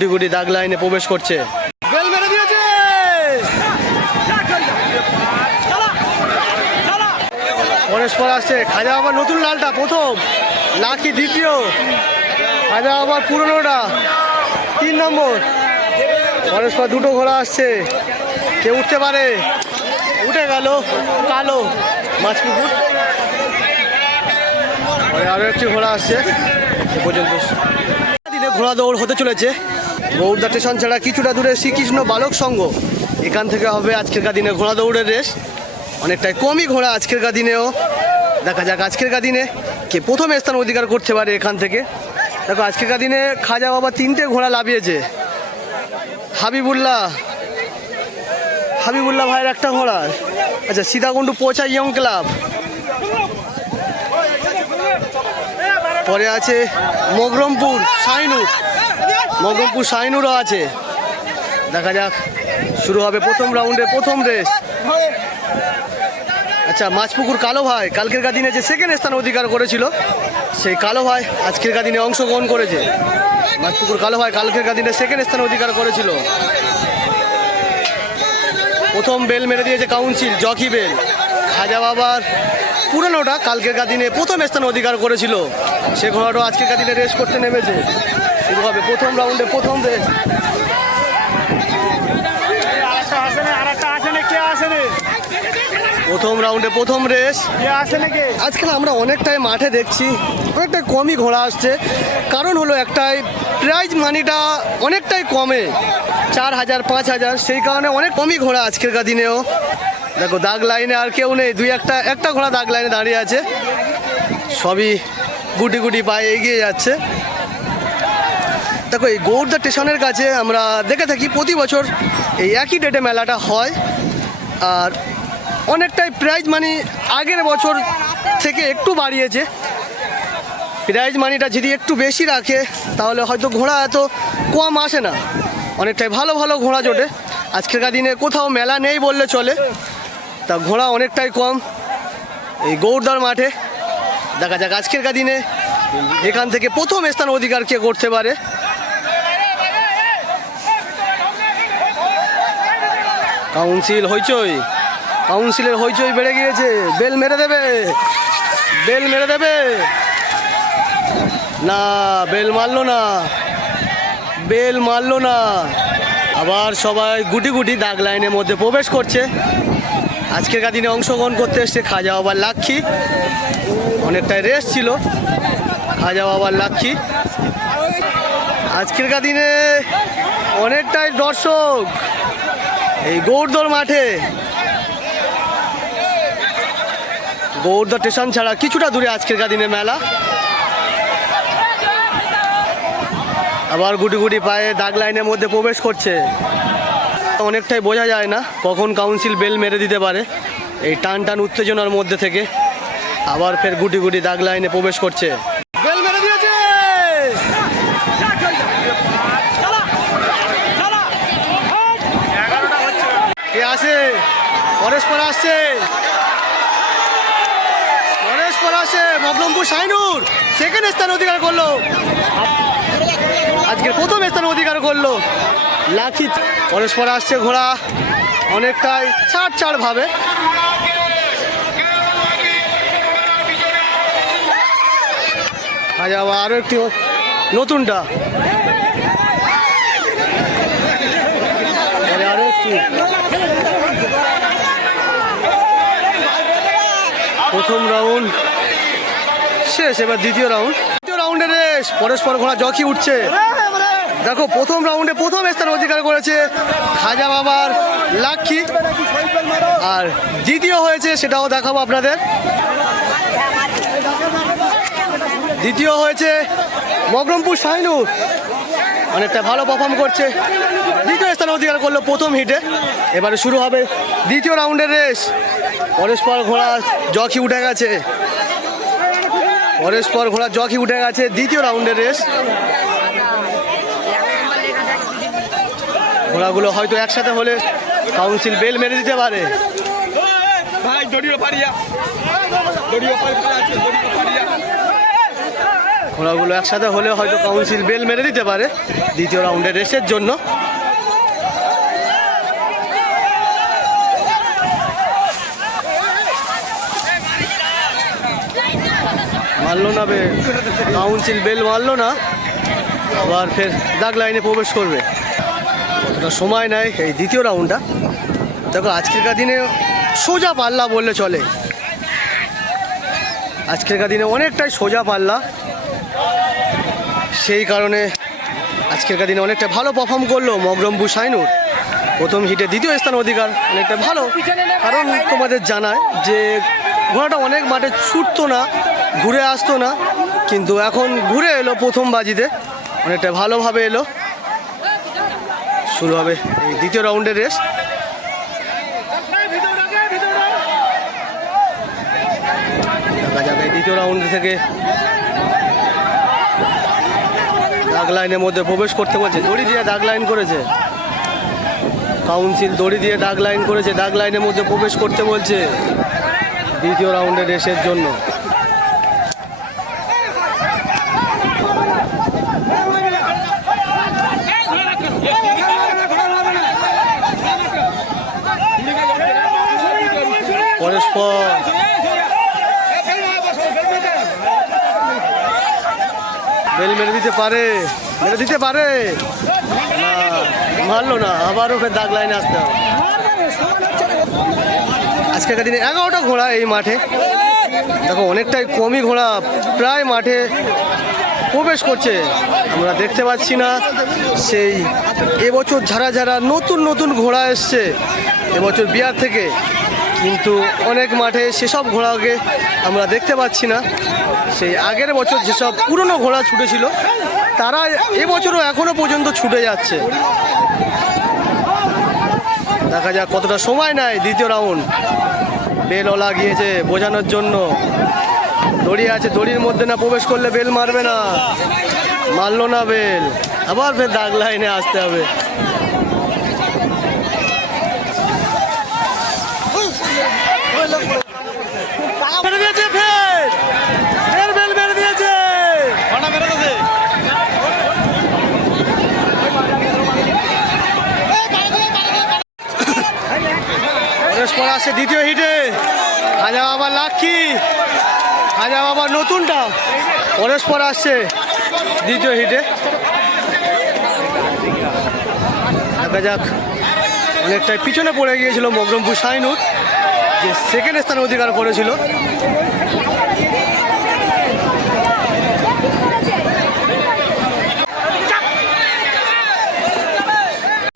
গুটি গুটি দাগ লাইনে প্রবেশ করছে। পরস্পর আসছে। খাজা আবার নতুন লালটা প্রথম। লাকি দ্বিতীয়। খাজা আবার পুরনোটা। তিন নম্বর। পরস্পর দুটো ঘোড়া আসছে। কে উঠতে পারে। উঠে গেল। কালো। মাছপুকুর। পরে আরও একটি ঘোড়া আসছে। পর্যন্ত ঘোড়া দৌড় হতে চলেছে। গৌড়দা স্টেশন ছাড়া কিছুটা দূরে শ্রীকৃষ্ণ বালক সংঘ। এখান থেকে হবে আজকেরকার দিনে ঘোড়া দৌড়ের রেস অনেকটাই কমই ঘোড়া আজকেরকার দিনেও। দেখা যাক আজকেরকার দিনে কে প্রথম স্থান অধিকার করতে পারে এখান থেকে। দেখো আজকেরকার দিনে খাজা বাবা তিনটে ঘোড়া লাভিয়েছে। হাবিবুল্লাহ হাবিবুল্লাহ ভাইয়ের একটা ঘোড়া। আচ্ছা সীতাকুণ্ডু পোচা ইয়ং ক্লাব। পরে আছে মগরমপুর শাইনুর মগরমপুর শাইনুরও আছে। দেখা যাক, শুরু হবে প্রথম রাউন্ডে, প্রথম রেস। আচ্ছা মাছপুকুর কালো ভাই কালকের দিনে যে সেকেন্ড স্থান অধিকার করেছিল, সেই কালো ভাই আজকের দিনে অংশগ্রহণ করেছে। মাছপুকুর কালো ভাই কালকের দিনে সেকেন্ড স্থান অধিকার করেছিল। প্রথম বেল মেরে দিয়েছে কাউন্সিল জকি বেল খাজা বাবার পুরনোটা কালকের দিনে প্রথম স্থান অধিকার করেছিল। সে ঘোড়াটা আজকের দিনে রেস করতে নেমেছে। শুরু হবে প্রথম রাউন্ডে প্রথম রেস। প্রথম রাউন্ডে প্রথম রেস। আজকাল আমরা অনেকটাই মাঠে দেখছি অনেকটাই কমই ঘোড়া আসছে। কারণ হলো একটাই প্রাইজ মানিটা অনেকটাই কমে। চার হাজার পাঁচ হাজার সেই কারণে অনেক কমই ঘোড়া আজকেরকার দিনেও। দেখো দাগ লাইনে আর কেউ নেই দুই একটা একটা ঘোড়া দাগ লাইনে দাঁড়িয়ে আছে। সবই গুটি গুটি পায়ে এগিয়ে যাচ্ছে। দেখো, এই গৌরদা স্টেশনের কাছে আমরা দেখে থাকি প্রতি বছর এই একই ডেটে মেলাটা হয়। আর অনেকটাই প্রাইজ মানি আগের বছর থেকে একটু বাড়িয়েছে। প্রাইজ মানিটা যদি একটু বেশি রাখে, তাহলে হয়তো ঘোড়া এত কম আসে না। অনেকটাই ভালো ভালো ঘোড়া জোটে। আজকেরকার দিনে কোথাও মেলা নেই বললে চলে। তা ঘোড়া অনেকটাই কম এই গৌড়দার মাঠে। দেখা যাক আজকেরকার দিনে এখান থেকে প্রথম স্থান অধিকার কে করতে পারে। কাউন্সিল হইচই। কাউন্সিলের হইচই বেড়ে গিয়েছে। বেল মেরে দেবে। বেল মেরে দেবে। না, বেল মারলো না। বেল মারলো না। আবার সবাই গুটি গুটি দাগ লাইনের মধ্যে প্রবেশ করছে। আজকের দিনে অংশগ্রহণ করতে এসছে খাজা বাবার লাক্ষী। অনেকটাই রেস্ট ছিল। খাজা বাবার লাক্ষী। আজকের দিনে অনেকটাই দর্শক। এই গৌড়দর মাঠে। গৌড়দা স্টেশন ছাড়া কিছুটা দূরে আজকের দিনে মেলা। আবার গুটি গুটি পায়ে দাগ লাইনের মধ্যে প্রবেশ করছে। অনেকটাই বোঝা যায় না কখন কাউন্সিল বেল মেরে দিতে পারে। এই টান টান উত্তেজনার মধ্যে থেকে আবার ফের গুটি গুটি দাগ লাইনে প্রবেশ করছে বেল মেরে দিয়েছে কে আসে। পরস্পর আসছে। পরস্পর আসে। মগলমপুর শাইনুর সেকেন্ড স্থান অধিকার করল। আজকের প্রথম স্থান অধিকার করল। লাখি পরস্পর আসছে ঘোড়া। অনেকটাই ছাড় ছাড় ভাবে। আজ আবার আরও একটি নতুনটা পরে আরও একটি প্রথম রাউন্ড। শেষ, এবার দ্বিতীয় রাউন্ড। দ্বিতীয় রাউন্ডে রেস পরস্পর ঘোড়া জকি উঠছে। দেখো, প্রথম রাউন্ডে প্রথম স্থান অধিকার করেছে খাজা বাবার লাক্ষী আর দ্বিতীয় হয়েছে, সেটাও দেখাবো আপনাদের। দ্বিতীয় হয়েছে মগরমপুর শাহিনুর অনেকটা ভালো পারফর্ম করছে। দ্বিতীয় স্থান অধিকার করল প্রথম হিটে। এবারে শুরু হবে দ্বিতীয় রাউন্ডের রেস পরস্পর ঘোড়া জকি উঠে গেছে। পরস্পর ঘোড়া জকি উঠে গেছে দ্বিতীয় রাউন্ডের রেস। ঘোড়াগুলো হয়তো একসাথে হলে কাউন্সিল বেল মেরে দিতে পারে। ভাই দড়িও পারিয়া দড়িও আছে দড়িও পারিয়া ঘোড়াগুলো একসাথে হলে হয়তো কাউন্সিল বেল মেরে দিতে পারে দ্বিতীয় রাউন্ডের রেসের জন্য। মারলো না কাউন্সিল বেল মারলো না। আবার ফের দাগ লাইনে প্রবেশ করবে। কতটা সময় নেয় এই দ্বিতীয় রাউন্ডটা। দেখো আজকেরকার দিনে সোজা পাল্লা বললে চলে। আজকেরকার দিনে অনেকটাই সোজা পাল্লা। সেই কারণে আজকেরকার দিনে অনেকটা ভালো পারফর্ম করল মগরম্বু সাইনুর। প্রথম হিটে দ্বিতীয় স্থান অধিকার অনেকটা ভালো। কারণ তোমাদের জানায় যে ঘোড়াটা অনেক মাঠে ছুটতো না। ঘুরে আসতো না, কিন্তু এখন ঘুরে এলো প্রথম বাজিতে। অনেকটা ভালোভাবে এলো। শুরু হবে এই দ্বিতীয় রাউন্ডের রেস। দেখা যাবে দ্বিতীয় রাউন্ড থেকে দাগ লাইনের মধ্যে প্রবেশ করতে বলছে। দড়ি দিয়ে দাগ লাইন করেছে। কাউন্সিল দড়ি দিয়ে দাগ লাইন করেছে, দাগ লাইনের মধ্যে প্রবেশ করতে বলছে। দ্বিতীয় রাউন্ডের রেসের জন্য। পরস্পর বেল মেরে দিতে পারে, মেরে দিতে পারে। না, মারলো না, আবারও ফের দাগ লাইনে আসতে হবে। আজকের দিনে এগারোটা ঘোড়া এই মাঠে। দেখো, অনেকটাই কমই ঘোড়া, প্রায় মাঠে প্রবেশ করছে। আমরা দেখতে পাচ্ছি না, সেই এবছর যারা যারা নতুন নতুন ঘোড়া এসছে। এবছর বিহার থেকে কিন্তু অনেক মাঠে সেসব ঘোড়াকে আমরা দেখতে পাচ্ছি না। সেই আগের বছর যেসব পুরনো ঘোড়া ছুটেছিল, তারা এবছরও এখনও পর্যন্ত ছুটে যাচ্ছে। দেখা যাক কতটা সময় নেয় দ্বিতীয় রাউন্ড। বেলও লাগিয়েছে বোঝানোর জন্য। দড়ি আছে, দড়ির মধ্যে না প্রবেশ করলে বেল মারবে না। মারলো না বেল। আবার ফের দাগ লাইনে আসতে হবে। মেরে দিয়েছে ফের। ফের বেল মেরে দিয়েছে। পরস্পর আসছে দ্বিতীয় হিটে। হাজা বাবা লাক্ষি হাজা বাবা নতুনটা। পরস্পর আসছে দ্বিতীয় হিটে। দেখা যাক। অনেকটাই পিছনে পড়ে গিয়েছিল মগরমপুর সাইনুর যে সেকেন্ড স্থান অধিকার করেছিল।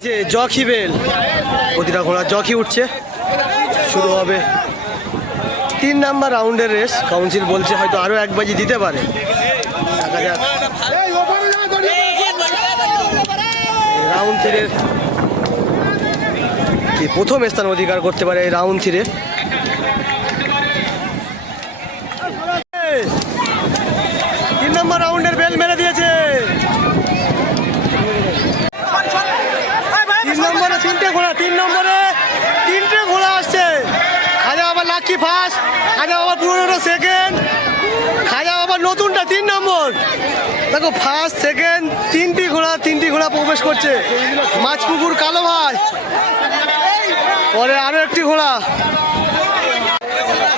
যে জকি বেল, প্রতিটা ঘোড়া জকি উঠছে। শুরু হবে তিন নাম্বার রাউন্ডের রেস। কাউন্সিল বলছে হয়তো আরও এক বাজি দিতে পারে। দেখা যাক। রাউন্ড থ্রির প্রথম স্থান অধিকার করতে পারে এই রাউন্ড থ্রিরে তিন নম্বর রাউন্ডের বেল মেরে দিয়েছে তিন নম্বরে তিনটে ঘোড়া তিন নম্বরে তিনটে ঘোড়া আসছে বাবা লাকি ফার্স্ট খাজা বাবা পুরোনো সেকেন্ড খাজা বাবা নতুনটা তিন নম্বর। দেখো ফার্স্ট সেকেন্ড তিনটি ঘোড়া তিনটি ঘোড়া প্রবেশ করছে। মাছপুকুর কালো ভাই পরে আরও একটি ঘোড়া।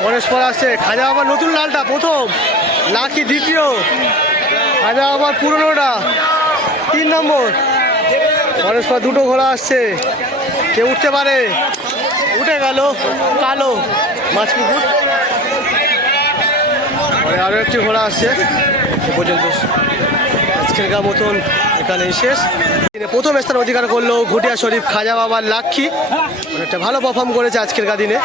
পরস্পর আসছে। খাজা বাবার নতুন লালটা, প্রথম। লাকি দ্বিতীয়। খাজা বাবার পুরনোটা। তিন নম্বর। পরস্পর দুটো ঘোড়া আসছে। কে উঠতে পারে? উঠে গেল। কালো। মাছপুকুর। পরে আরও একটি ঘোড়া আসছে পর্যন্ত আজকের গা মতন এখানেই শেষ। দিনে প্রথম স্থান অধিকার করল ঘুটিয়া শরীফ খাজা বাবার লাক্ষী। অনেকটা ভালো পারফর্ম করেছে আজকের গা দিনে।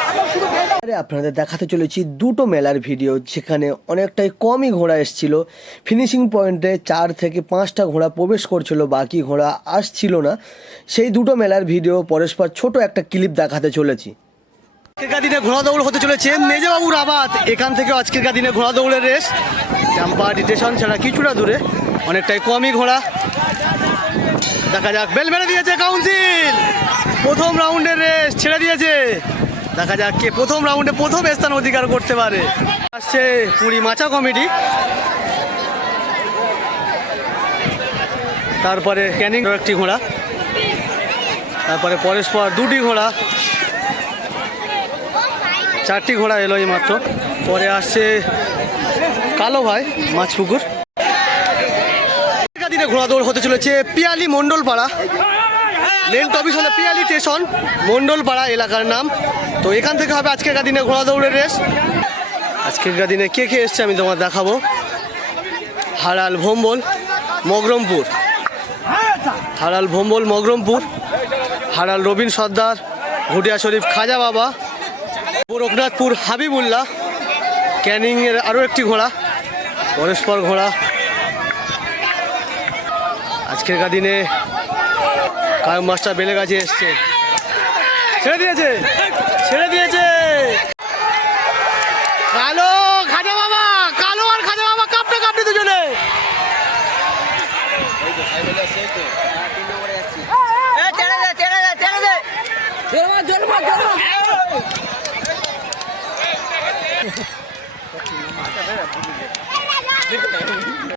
আরে আপনাদের দেখাতে চলেছি দুটো মেলার ভিডিও যেখানে অনেকটাই কমই ঘোড়া এসছিল। ফিনিশিং পয়েন্টে চার থেকে পাঁচটা ঘোড়া প্রবেশ করছিল, বাকি ঘোড়া আসছিল না। সেই দুটো মেলার ভিডিও পরস্পর ছোট একটা ক্লিপ দেখাতে চলেছি। আজকের দিনে ঘোড়া দৌড় হতে চলেছে মেজবাবুর আবাদ। এখান থেকে আজকের দিনে ঘোড়া দৌড়ের রেস চাম্পাহাটি স্টেশন ছাড়া কিছুটা দূরে, অনেকটাই কমই ঘোড়া। দেখা যাক, বেল মেরে দিয়েছে কাউন্সিল। প্রথম রাউন্ডের রেস ছেড়ে দিয়েছে। দেখা যাক কে প্রথম রাউন্ডে প্রথম স্থান অধিকার করতে পারে। আসছে পুরী মাচা কমিটি। তারপরে ক্যানিং একটি ঘোড়া। তারপরে পরস্পর দুটি ঘোড়া। চারটি ঘোড়া এলো এই মাত্র। পরে আসছে কালো ভাই, মাছপুকুর। দিনে ঘোড়া দৌড় হতে চলেছে পিয়ালি মণ্ডলপাড়া। মেন টপিস হলো পিয়ালি স্টেশন মণ্ডলপাড়া এলাকার নাম। তো এখান থেকে হবে আজকের দিনে ঘোড়া দৌড়ের রেস আজকের দিনে কে কে এসছে আমি তোমার দেখাবো। হারাল ভোম্বল, মগরমপুর। হারাল ভোম্বল, মগরমপুর। হারাল রবীন সর্দার, ঘুটিয়া শরীফ খাজা বাবা। রঘুনাথপুর হাবিবুল্লাহ ক্যানিংয়ের আরও একটি ঘোড়া পরস্পর ঘোড়া। আজকের দিনে কায়ম মাস্টার বেলে গাছে এসছে। ছেড়ে দিয়েছে ছেড়ে দিয়েছে।